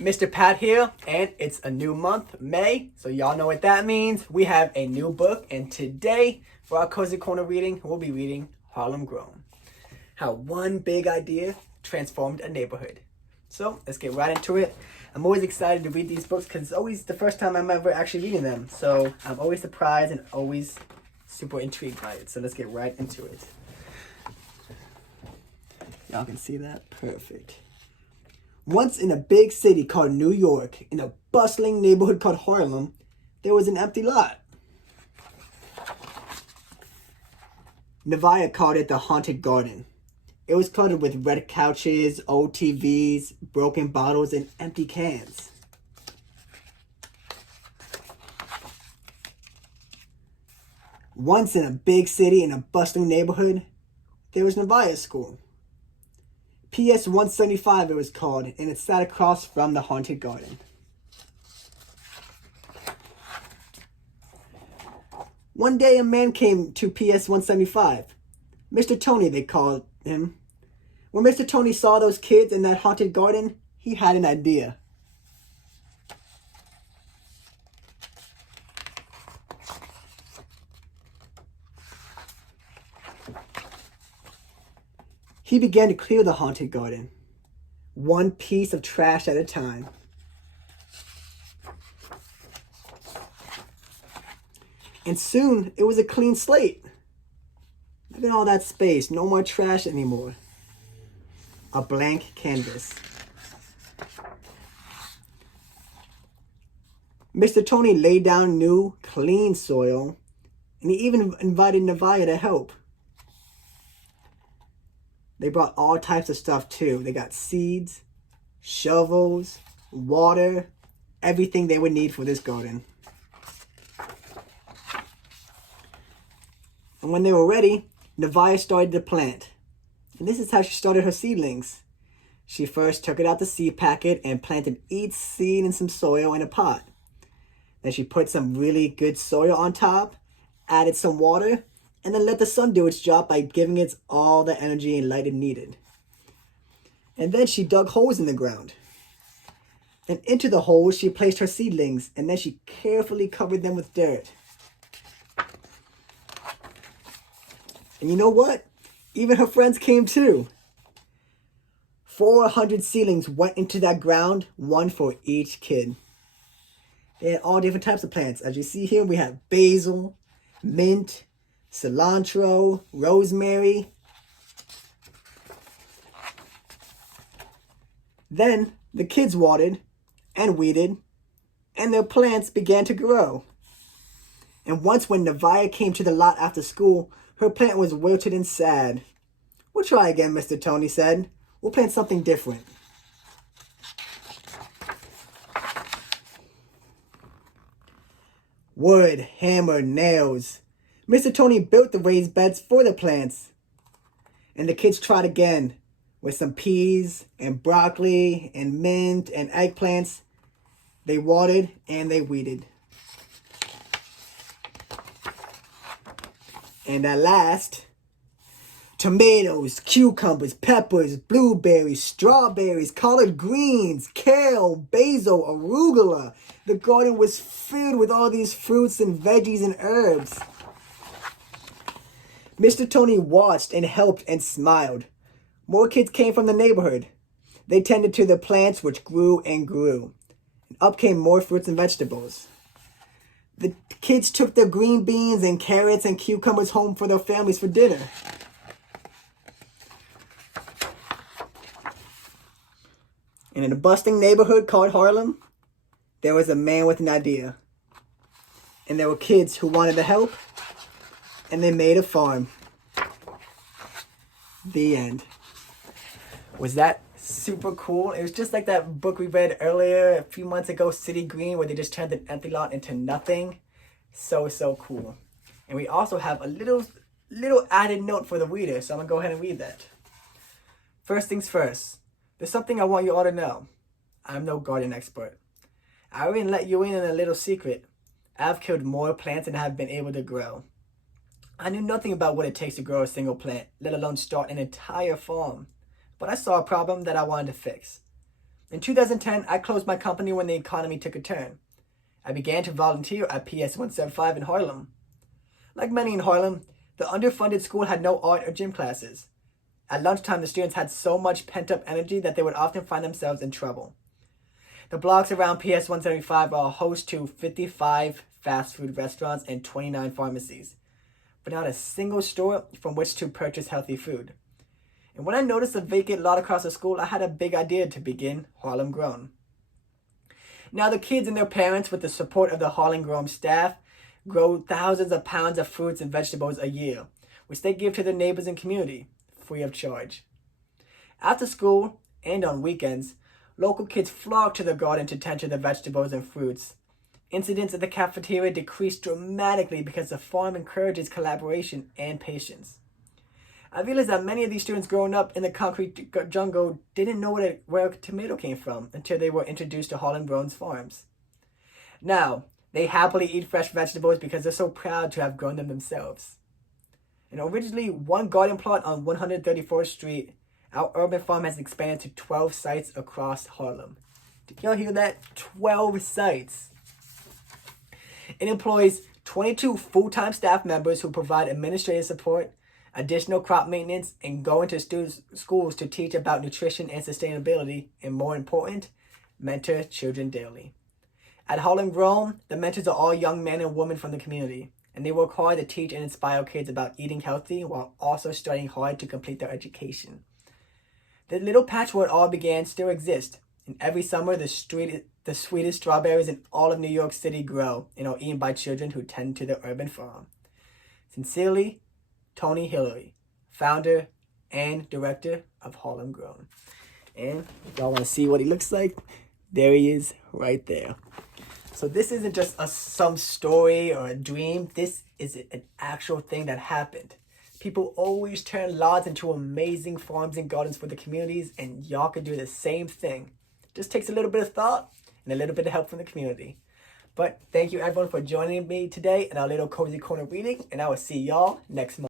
Mr. Pat here, and it's a new month, May, so y'all know what that means. We have a new book, and today, for our Cozy Corner reading, we'll be reading Harlem Grown. How one big idea transformed a neighborhood. So, let's get right into it. I'm always excited to read these books because it's always the first time I'm ever actually reading them. So, I'm always surprised and always super intrigued by it. So, let's get right into it. Y'all can see that? Perfect. Once in a big city called New York, in a bustling neighborhood called Harlem, there was an empty lot. Nevaeh called it the Haunted Garden. It was cluttered with red couches, old TVs, broken bottles, and empty cans. Once in a big city in a bustling neighborhood, there was Nevaeh's school. PS 175 it was called, and it sat across from the Haunted Garden. One day a man came to PS 175. Mr. Tony, they called him. When Mr. Tony saw those kids in that haunted garden, he had an idea. He began to clear the haunted garden, one piece of trash at a time. And soon, it was a clean slate. Look at all that space, no more trash anymore. A blank canvas. Mr. Tony laid down new, clean soil, and he even invited Nevaeh to help. They brought all types of stuff too. They got seeds, shovels, water, everything they would need for this garden. And when they were ready, Nevaeh started to plant. And this is how she started her seedlings. She first took it out the seed packet and planted each seed in some soil in a pot. Then she put some really good soil on top, added some water, and then let the sun do its job by giving it all the energy and light it needed. And then she dug holes in the ground. And into the holes she placed her seedlings, and then she carefully covered them with dirt. And you know what? Even her friends came too. 400 seedlings went into that ground, one for each kid. They had all different types of plants. As you see here, we have basil, mint, cilantro, rosemary. Then the kids watered and weeded, and their plants began to grow. And once when Nevaeh came to the lot after school, her plant was wilted and sad. "We'll try again," Mr. Tony said. "We'll plant something different." Wood, hammer, nails. Mr. Tony built the raised beds for the plants. And the kids tried again with some peas and broccoli and mint and eggplants. They watered and they weeded. And at last, tomatoes, cucumbers, peppers, blueberries, strawberries, collard greens, kale, basil, arugula. The garden was filled with all these fruits and veggies and herbs. Mr. Tony watched and helped and smiled. More kids came from the neighborhood. They tended to the plants which grew and grew. And up came more fruits and vegetables. The kids took their green beans and carrots and cucumbers home for their families for dinner. And in a bustling neighborhood called Harlem, there was a man with an idea. And there were kids who wanted to help, and they made a farm. The end. Was that super cool? It was just like that book we read earlier a few months ago, City Green, where they just turned an empty lot into nothing. So cool. And we also have a little added note for the reader, so I'm going to go ahead and read that. First things first. There's something I want you all to know. I'm no garden expert. I already let you in on a little secret. I've killed more plants than I've been able to grow. I knew nothing about what it takes to grow a single plant, let alone start an entire farm. But I saw a problem that I wanted to fix. In 2010, I closed my company when the economy took a turn. I began to volunteer at PS 175 in Harlem. Like many in Harlem, the underfunded school had no art or gym classes. At lunchtime, the students had so much pent-up energy that they would often find themselves in trouble. The blocks around PS 175 are host to 55 fast food restaurants and 29 pharmacies, but not a single store from which to purchase healthy food. And when I noticed a vacant lot across the school, I had a big idea to begin Harlem Grown. Now the kids and their parents, with the support of the Harlem Grown staff, grow thousands of pounds of fruits and vegetables a year, which they give to their neighbors and community, free of charge. After school and on weekends, local kids flock to the garden to tend to the vegetables and fruits. Incidents at the cafeteria decreased dramatically because the farm encourages collaboration and patience. I realized that many of these students growing up in the concrete jungle didn't know where a tomato came from until they were introduced to Harlem Grown's farms. Now, they happily eat fresh vegetables because they're so proud to have grown them themselves. And originally one garden plot on 134th Street, our urban farm has expanded to 12 sites across Harlem. Did y'all hear that? 12 sites. It employs 22 full-time staff members who provide administrative support, additional crop maintenance, and go into schools to teach about nutrition and sustainability, and more important, mentor children daily. At Harlem Grown, the mentors are all young men and women from the community, and they work hard to teach and inspire kids about eating healthy while also studying hard to complete their education. The little patch where it all began still exists, and every summer the sweetest strawberries in all of New York City grow and are eaten by children who tend to the urban farm. Sincerely, Tony Hillary, founder and director of Harlem Grown. And if y'all want to see what he looks like, there he is right there. So this isn't just some story or a dream. This is an actual thing that happened. People always turn lawns into amazing farms and gardens for the communities, and y'all could do the same thing. Just takes a little bit of thought and a little bit of help from the community. But thank you everyone for joining me today in our little Cozy Corner reading, and I will see y'all next month.